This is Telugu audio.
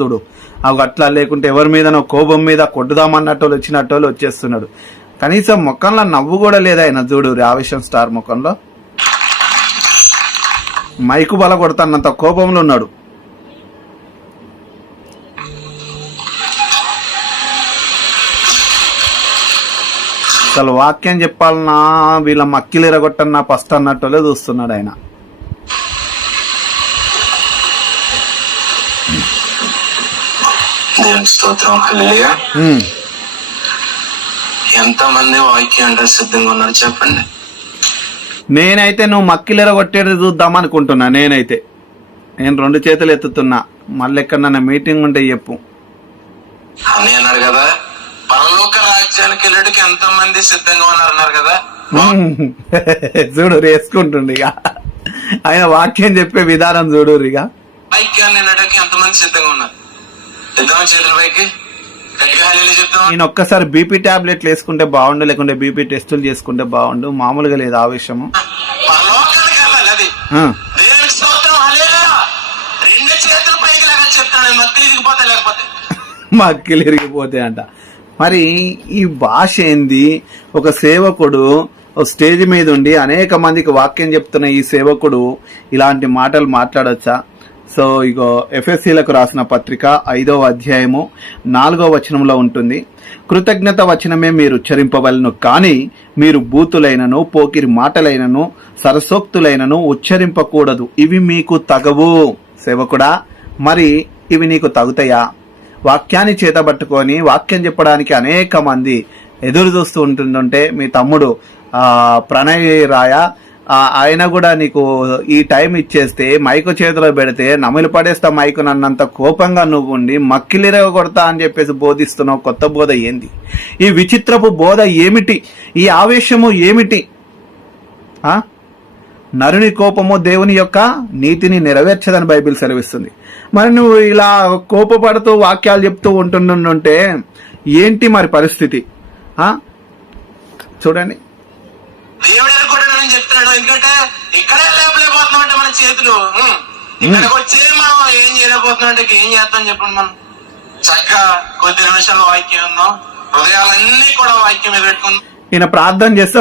చూడు అవి అట్లా లేకుంటే ఎవరి మీద కోపం మీద కొట్టుదామన్నట్టు వచ్చినట్టు వచ్చేస్తున్నాడు. కనీసం ముఖంలో నవ్వు కూడా లేదా ఆయన చూడు ఆవేశం స్టార్ ముఖంలో. మైకు బల కొడతానంత కోపంలో ఉన్నాడు. అసలు వాక్యం చెప్పాలన్నా వీళ్ళ మక్కిలు ఎరగొట్టన్నా ఫస్ట్ అన్నట్టులే చూస్తున్నాడు ఆయన. ఎంతమంది వాక్యం అంటే సిద్ధంగా ఉన్నారు చెప్పండి. నేనైతే నువ్వు మక్కిలు ఎరగొట్టేది చూద్దాం అనుకుంటున్నా. నేను 2 చేతులు ఎత్తుతున్నా. మళ్ళీ ఎక్కడన్నా మీటింగ్ ఉంటే చెప్పు అని అన్నారు కదా. పరలోక రాజ్యానికి వెళ్ళడానికి ఎంతమంది సిద్ధంగా ఉన్నారు కదా. చూడు వేసుకుంటుండు ఇక ఆయన వాక్యం చెప్పే విధానం చూడు. ఇక వాక్యాన్ని వినడానికి ఎంతమంది సిద్ధంగా ఉన్నారు. చేతుల పైకి నేను ఒక్కసారి బీపీ టాబ్లెట్లు వేసుకుంటే బాగుండు, లేకుంటే బీపీ టెస్టులు చేసుకుంటే బాగుండు. మామూలుగా లేదు ఆవేశము. పరలోకానికి వెళ్ళాలి. అది దేవునికి స్తోత్రం. హల్లెలూయా. 2 చేతుల పైకి లేకపోతే చెప్తాను మక్కిలు ఇరిగిపోతే లేకపోతే మక్కిలు ఇరిగిపోతే అంట. మరి ఈ భాష ఏంది? ఒక సేవకుడు స్టేజ్ మీద ఉండి అనేక మందికి వాక్యం చెప్తున్న ఈ సేవకుడు ఇలాంటి మాటలు మాట్లాడొచ్చా? సో ఇగో ఎఫెసీలకు రాసిన పత్రిక 5వ అధ్యాయము 4వ వచనంలో ఉంటుంది. కృతజ్ఞత వచనమే మీరు ఉచ్చరింపవలను, కానీ మీరు బూతులైనను పోకిరి మాటలైనను సరసోక్తులైనను ఉచ్చరింపకూడదు. ఇవి మీకు తగవు. సేవకుడా, మరి ఇవి నీకు తగుతాయా? వాక్యాన్ని చేతబట్టుకొని వాక్యం చెప్పడానికి అనేక మంది ఎదురు చూస్తూ ఉంటుందంటే మీ తమ్ముడు ప్రణయ్ రాయ ఆయన కూడా నీకు ఈ టైం ఇచ్చేస్తే మైకు చేతిలో పెడితే నమిలి పడేస్తా మైకు నన్నంత కోపంగా నువ్వు ఉండి మక్కిలిరగ కొడతా అని చెప్పేసి బోధిస్తున్నావు. కొత్త బోధ ఏంది? ఈ విచిత్రపు బోధ ఏమిటి? ఈ ఆవేశము ఏమిటి? నరుని కోపము దేవుని యొక్క నీతిని నెరవేర్చదని బైబిల్ సెలవిస్తుంది. మరి నువ్వు ఇలా కోపపడుతూ వాక్యాలు చెప్తూ ఉంటుంటే ఏంటి మరి పరిస్థితి? చూడండి, దేవుడు కూడా నేను చెప్తున్నాడు. ఎందుకంటే ఇక్కడే లేపలేకపోతున్నాం అంటే మన చేతులు ఇక్కడికి వచ్చి మనం ఏం చేయలేకపోతున్నాం అంటే ఏం చేస్తాం చెప్పండి. మనం చక్కగా కొద్ది నిమిషాలు వాక్యం ఉందాం, హృదయాలన్నీ కూడా వాక్యం మీద పెట్టుకుందాం. ఈయన ప్రార్థన చేస్తే